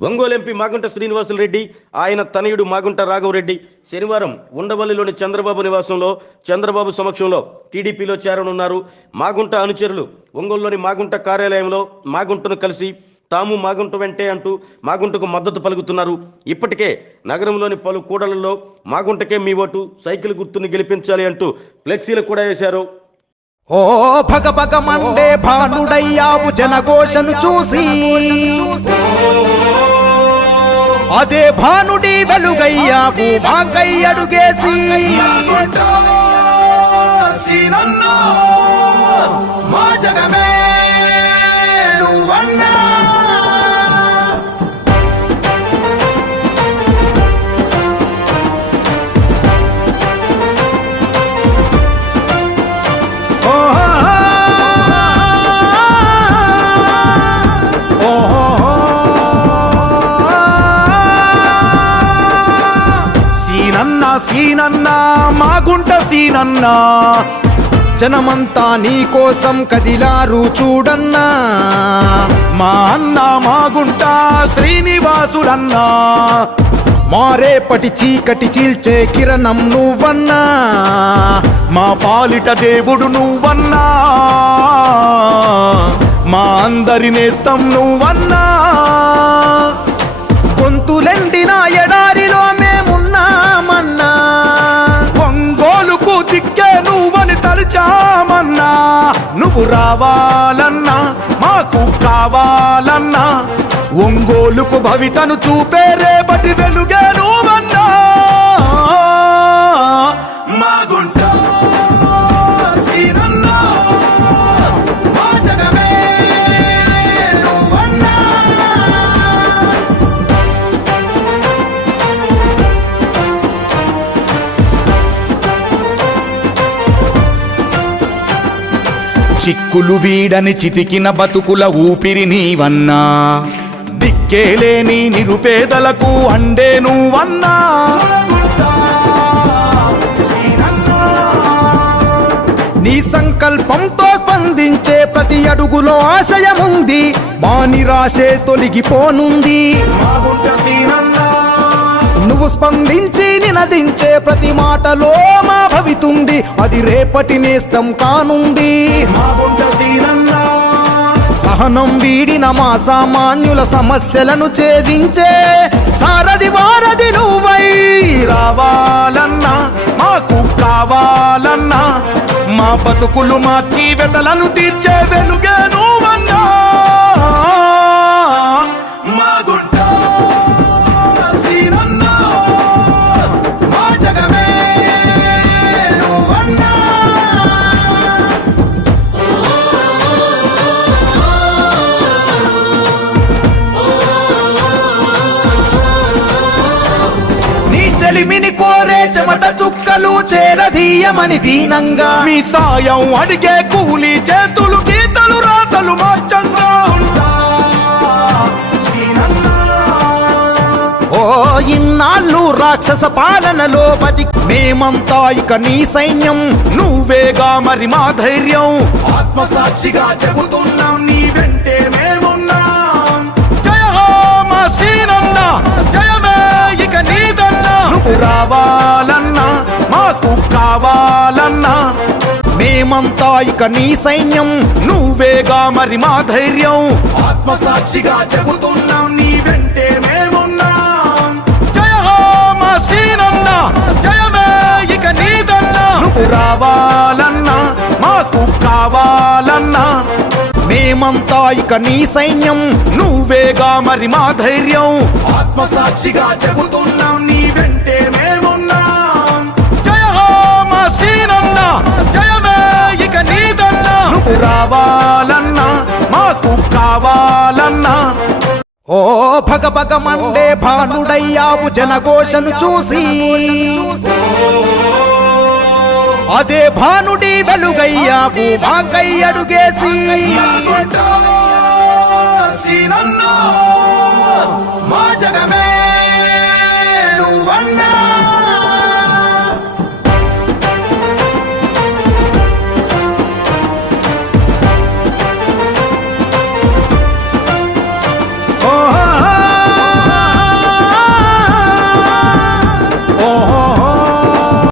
Ongole MP Magunta Srinivasulu Reddy ఆయన తనయుడు మాగుంట రాఘవరెడ్డి శనివారం ఉండవల్లిలోని చంద్రబాబు నివాసంలో చంద్రబాబు సమక్షంలో టీడీపీలో చేరనున్నారు. మాగుంట అనుచరులు ఒంగోలులోని మాగుంట కార్యాలయంలో మాగుంటను కలిసి తాము మాగుంట వెంటే అంటూ మాగుంటకు మద్దతు పలుకుతున్నారు. ఇప్పటికే నగరంలోని పలు కూడలలో మాగుంటకే మీ ఓటు సైకిల్ గుర్తుని గెలిపించాలి అంటూ ఫ్లెక్సీలు కూడా వేశారు. ఓ భగ భగ మండే భానుడయ్యావు జనఘోషను చూసి. అదే భానుడి వెలుగయ్యావు మాకై అడుగేసి. మాగుంట సీనన్నా. జనమంతా నీకోసం కదిలారు చూడన్నా. మా అన్న మాగుంట శ్రీనివాసుడన్నా. మారేపటి చీకటి చీల్చే కిరణం నువ్వన్నా. మా పాలిట దేవుడు నువ్వన్నా. మా అందరి నేస్తం నువ్వన్నా. నువ్వు రావాలన్నా మాకు కావాలన్నా ఒంగోలుకు భవితను చూపే రేపటి వెలుగే నువ్వన్న. చిక్కులు వీడని చితికిన బతుకుల ఊపిరి నీవన్నా. దిక్కేలేని నిరుపేదలకు అండే నువ్వన్నా నీ సంకల్పంతో స్పందించే ప్రతి అడుగులో ఆశయముంది. మా నిరాశే తొలగిపోనుంది నువ్వు స్పందించి నినదించే ప్రతి మాటలో మా భవితుంది. అది రేపటి నేస్తం కానుంది. సహనం వీడిన మా సామాన్యుల సమస్యలను ఛేదించే సారథి వారధి నువ్వై రావాలన్నా మాకు కావాలన్నా మా బతుకులు మార్చి వెతలను తీర్చే వెలుగే నువ్వన్నా. కోరే చెమట చుక్కలు చేరదీయమని దీనంగా. మీ సాయం అడిగే కూలి చేతులు గీతలు రాతలు మార్చంగా ఉంటా. ఓ ఇన్నాళ్ళు రాక్షస పాలనలో బతి మేమంతా ఇక నీ సైన్యం నువ్వేగా మరి మా ధైర్యం. ఆత్మసాక్షిగా చెబుతున్నాం నీ వెంటే మేమున్నాం. జయ హో మా శ్రీనన్న జయమే ఇక నీదన్నా. నువ్వు రావాలన్నా మేమంతా ఇక నీ సైన్యం? నువ్వేగా మరి మా ధైర్యం? ఆత్మసాక్షిగా చెబుతున్నాం నీ వెంటే మేమున్నాం. జయ మా శ్రీనన్న జయమే ఇక నీదన్నా. నువ్వు రావాలన్నా మాకు కావాలన్నా. మేమంతా ఇక నీ సైన్యం నువ్వేగా మరి మా ధైర్యం? ఆత్మసాక్షిగా చెబుతున్నాం నీ వెంటే ఓ భగ భగ మండే భానుడయ్యావు జనఘోషను చూసి. అదే భానుడి వెలుగయ్యావు మాకై అడుగేసి. మా జగమే